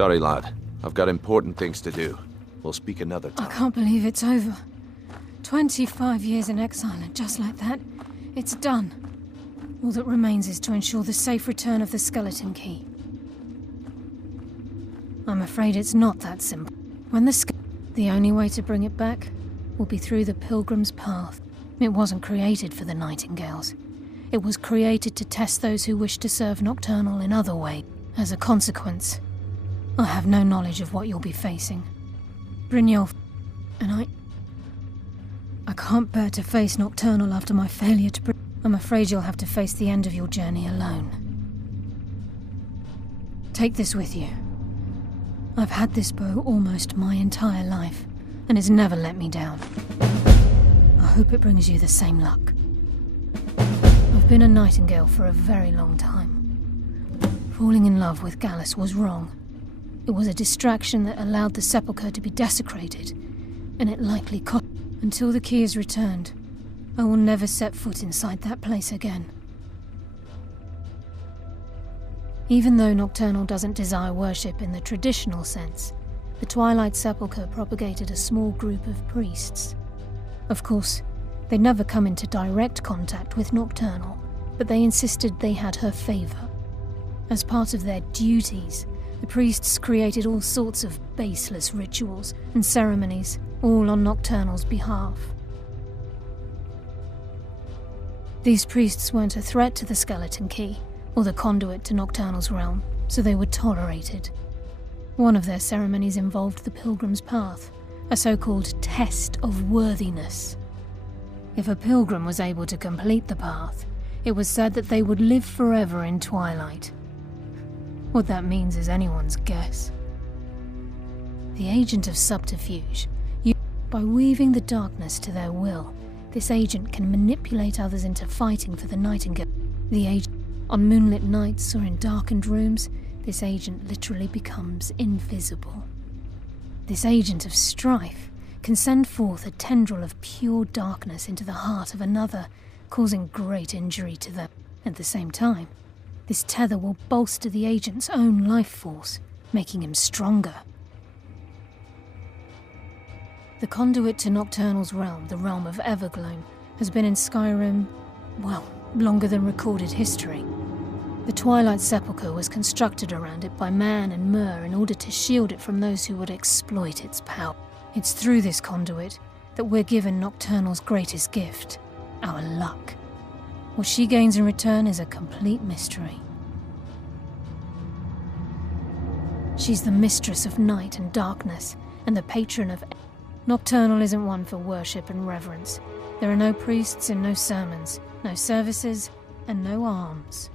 Sorry, lad. I've got important things to do. We'll speak another time. I can't believe it's over. 25 years in exile, and just like that, it's done. All that remains is to ensure the safe return of the skeleton key. I'm afraid it's not that simple. The only way to bring it back will be through the Pilgrim's Path. It wasn't created for the Nightingales. It was created to test those who wish to serve Nocturnal in other ways. As a consequence, I have no knowledge of what you'll be facing. Brynjolf, and I can't bear to face Nocturnal after my failure to I'm afraid you'll have to face the end of your journey alone. Take this with you. I've had this bow almost my entire life, and it's never let me down. I hope it brings you the same luck. I've been a Nightingale for a very long time. Falling in love with Gallus was wrong. It was a distraction that allowed the sepulchre to be desecrated, and it likely cost. Until the key is returned, I will never set foot inside that place again. Even though Nocturnal doesn't desire worship in the traditional sense, the Twilight Sepulchre propagated a small group of priests. Of course, they never come into direct contact with Nocturnal, but they insisted they had her favor. As part of their duties, the priests created all sorts of baseless rituals and ceremonies, all on Nocturnal's behalf. These priests weren't a threat to the skeleton key, or the conduit to Nocturnal's realm, so they were tolerated. One of their ceremonies involved the Pilgrim's Path, a so-called test of worthiness. If a pilgrim was able to complete the path, it was said that they would live forever in Twilight. What that means is anyone's guess. The agent of subterfuge, by weaving the darkness to their will, this agent can manipulate others into fighting for the Nightingale. On moonlit nights or in darkened rooms, this agent literally becomes invisible. This agent of strife can send forth a tendril of pure darkness into the heart of another, causing great injury to them. At the same time, this tether will bolster the agent's own life force, making him stronger. The conduit to Nocturnal's realm, the realm of Evergloam, has been in Skyrim, well, longer than recorded history. The Twilight Sepulchre was constructed around it by Man and Myr in order to shield it from those who would exploit its power. It's through this conduit that we're given Nocturnal's greatest gift, our luck. What she gains in return is a complete mystery. She's the mistress of night and darkness, and the patron of... Nocturnal isn't one for worship and reverence. There are no priests and no sermons, no services, and no alms.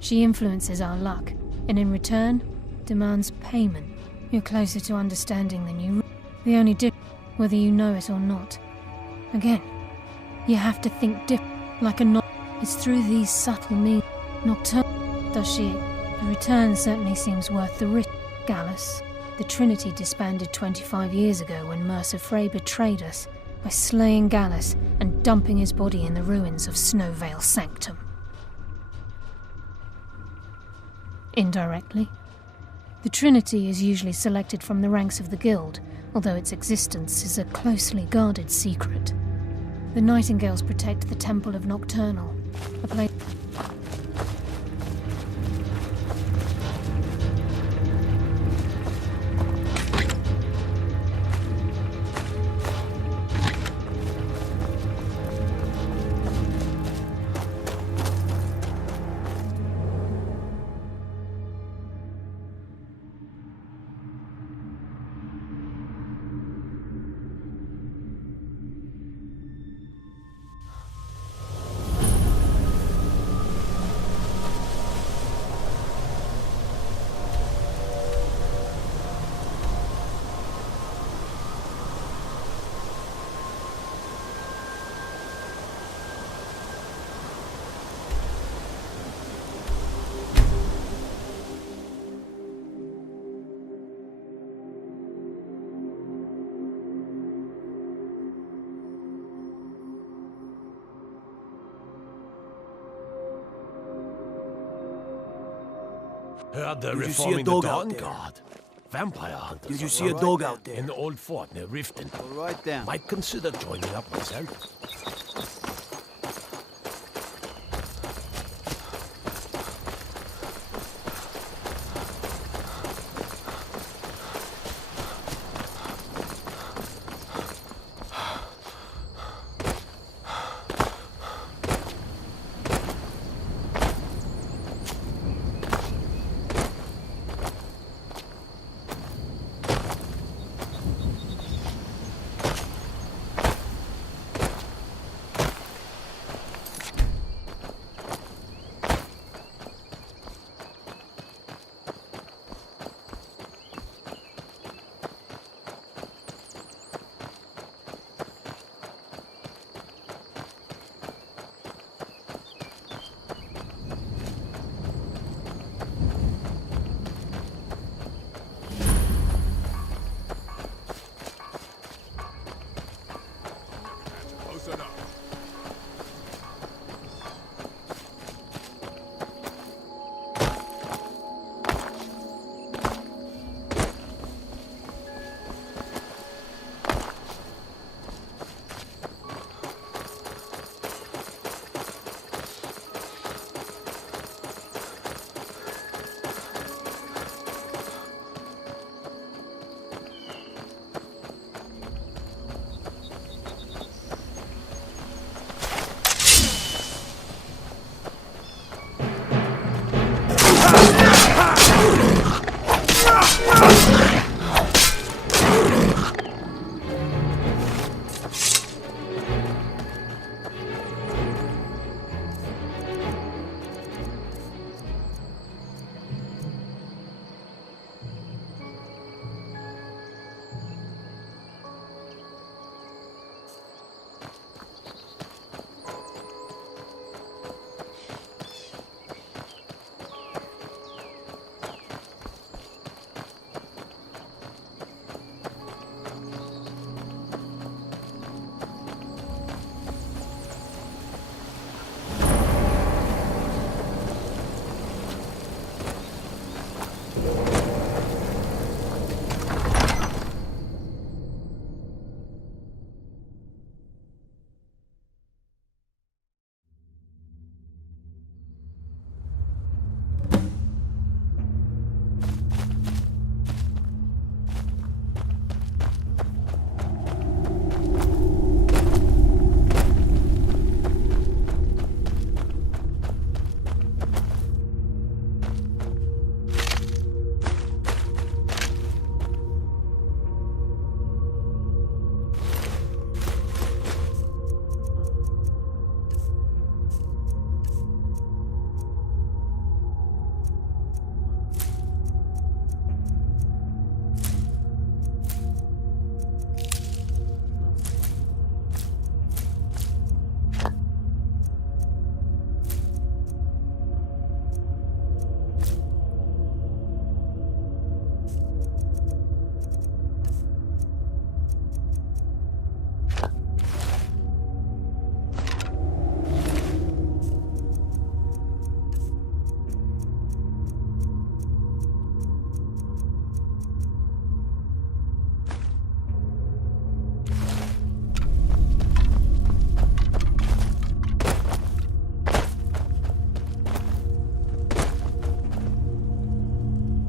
She influences our luck, and in return, demands payment. You're closer to understanding than you... The only difference, whether you know it or not. Again, you have to think like a It's through these subtle means. Nocturnal, does she? The return certainly seems worth the risk. Gallus. The Trinity disbanded 25 years ago when Mercer Frey betrayed us by slaying Gallus and dumping his body in the ruins of Snowvale Sanctum. Indirectly, the Trinity is usually selected from the ranks of the Guild, although its existence is a closely guarded secret. The Nightingales protect the Temple of Nocturnal, a place... Heard they're Did you see a reforming the dog Dawn out there? Guard. vampire hunters. Did you see a dog out there? In the old fort near Riften. Go right down. Might consider joining up myself.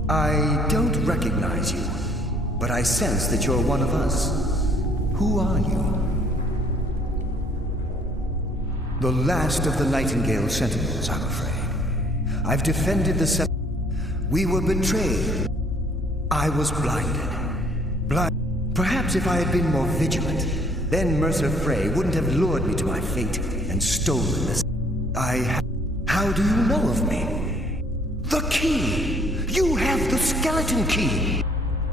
I don't recognize you, but I sense that you're one of us. Who are you? The last of the Nightingale Sentinels, I'm afraid. I've defended the We were betrayed. I was blinded. Perhaps if I had been more vigilant, then Mercer Frey wouldn't have lured me to my fate and stolen this. How do you know of me? The key! You have the skeleton key!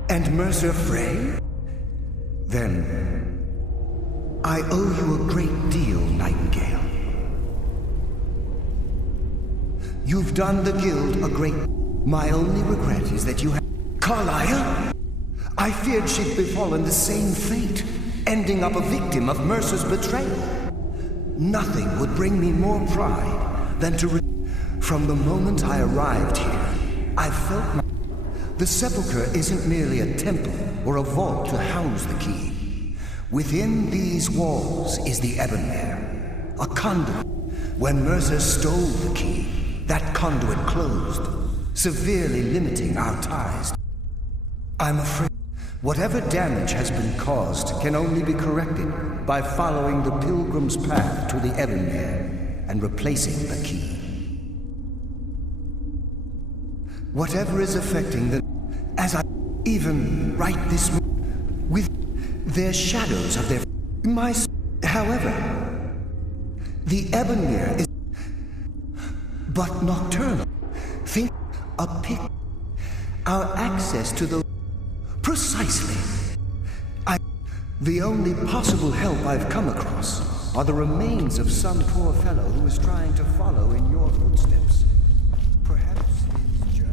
And Mercer Frey? Then I owe you a great deal, Nightingale. You've done the Guild a great... My only regret is that you have... Carlisle? I feared she'd befallen the same fate, ending up a victim of Mercer's betrayal. Nothing would bring me more pride than to... From the moment I arrived here, I felt The sepulchre isn't merely a temple or a vault to house the key. Within these walls is the Ebonmere, a conduit. When Mercer stole the key, that conduit closed, severely limiting our ties. I'm afraid whatever damage has been caused can only be corrected by following the pilgrim's path to the Ebonmere and replacing the key. Whatever is affecting the... As I even write this with their shadows of their... However, the Ebonmere is... but nocturnal. Think a pic... Our access to the... Precisely. The only possible help I've come across are the remains of some poor fellow who is trying to follow in your footsteps. Perhaps his journey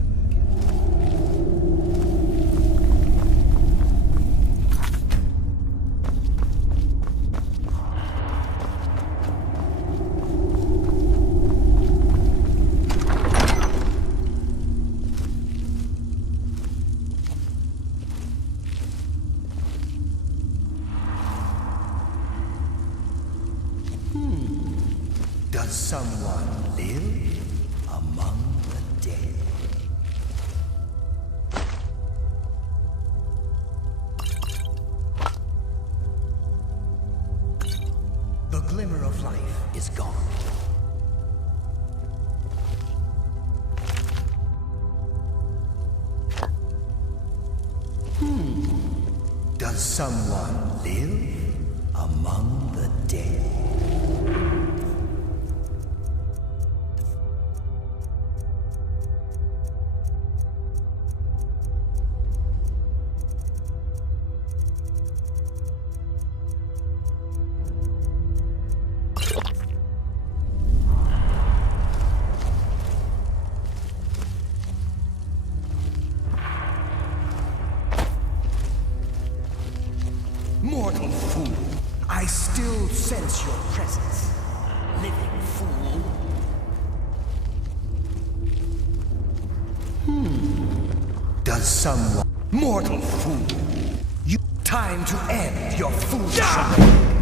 Does someone live among the dead? The glimmer of life is gone. Does someone live among the dead? Mortal fool, I still sense your presence. Living fool. Does someone... Mortal fool, you... Time to end your foolish...